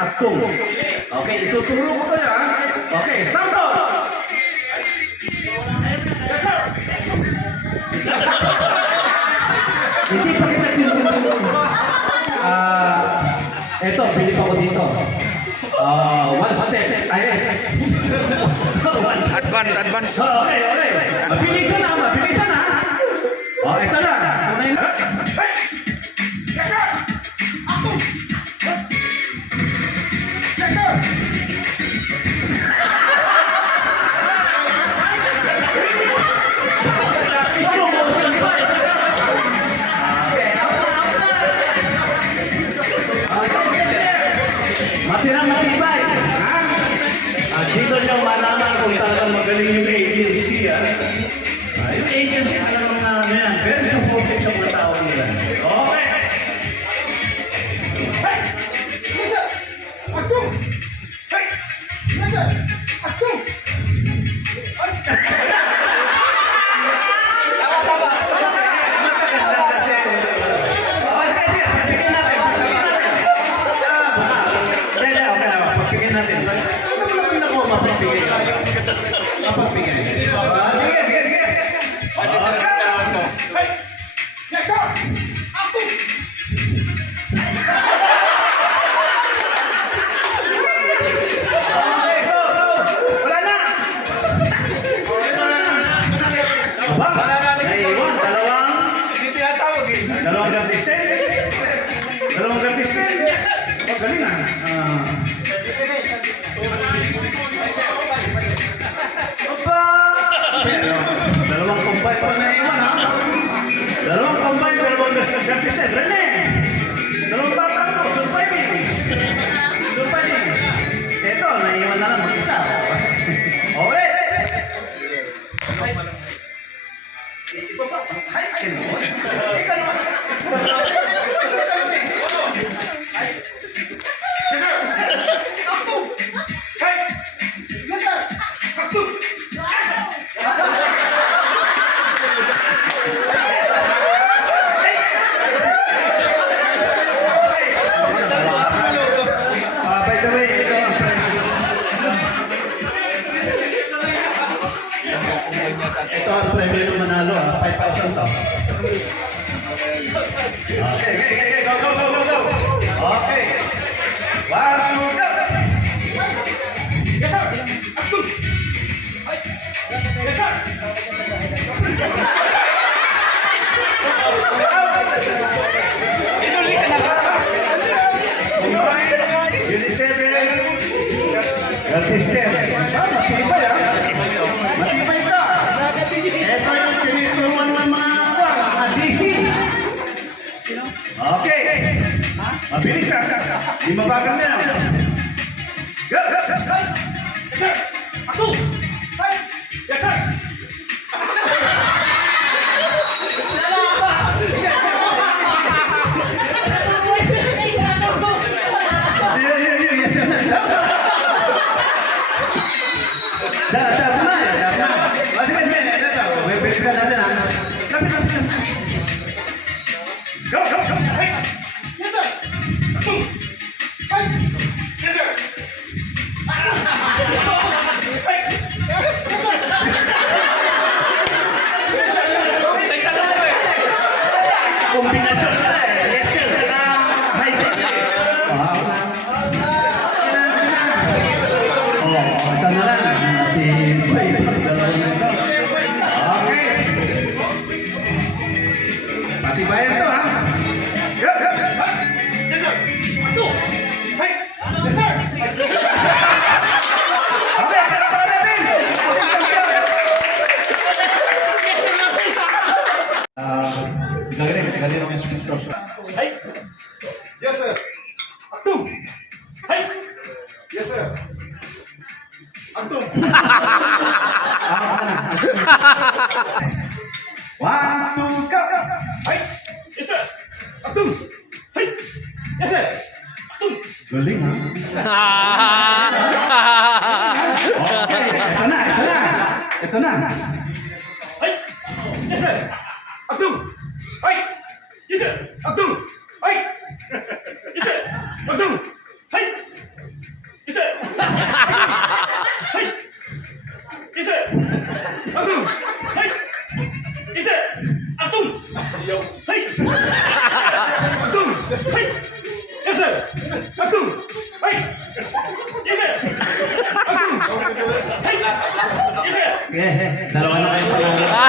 Aktung. Okay, ituturo ko kayo ha. Okay, stop to! Yes, sir! Hindi pa kita tinuturo. Eto, pili pa ko dito. One step. Advance. Okay. Mabilisan na. Ito na. Hey! Yes, sir! Aktung! Yes, sir! Matibay. Dito niyo malaman kung talagang magaling yung agency. Yung agency, alam mo na yan. Very supportive sa mga tao nila. Okay. Hey! Yes, sir! Aktung! Hey! Yes, sir! Aktung! Yes, sir! Aktung! Wala na! Naiwan, dalawang gantisten. Galing na. Dalawang combine pa naiwan ha. Dalawang gantisten. Rene! Dalawang bata ko, surviving. Ito, naiwan na lang mag-isa. Okay! Ito ba? Hay, kinuha. Ikaw naman. Aktung! Hey! Yes, sir! Aktung! By the way, ito ang premium ng manalo, 5,000 to. Okay, go. Okay. 1, 2, go! Yes, sir! Aktung! Yes, sir! Inuli ka na ba? Uniseven. Gantisten. Matibay ha? Matibay ka! Ito yung tinituruan ng mga DC. Okay. Mabilis ha? Di mabagal na yan. Go! Yes, sir! Aktung! Yes, sir! Go! Hey! Yes, sir! Aktung! Hey! Yes, sir! Hey! Yes, sir! Kombinasyon na eh. Yes, sir! Hey! Ito na lang. Okay. Patibayan to ha. Yes, sir. Aktung. Hey. Yes, sir. Okay, sarap pa natin. Galing ang instruction. Hey. Yes, sir. Aktung. Hey. Yes, sir. Aktung. 1, 2, go! Hey! Yes, sir! Aktung! Hey! Yes, sir! Aktung! Galing, ha? Okay, ito na. Hey! Yes, sir! Aktung! Hey! Yes, sir! Aktung! Hey! Yes, sir! Aktung! Hey! Atum! Hey! Isa! Atum! Hey! Atum! Hey! Isa! Atum! Hey! Isa! Atum! Hey! Isa! Dalawa na kayo pala.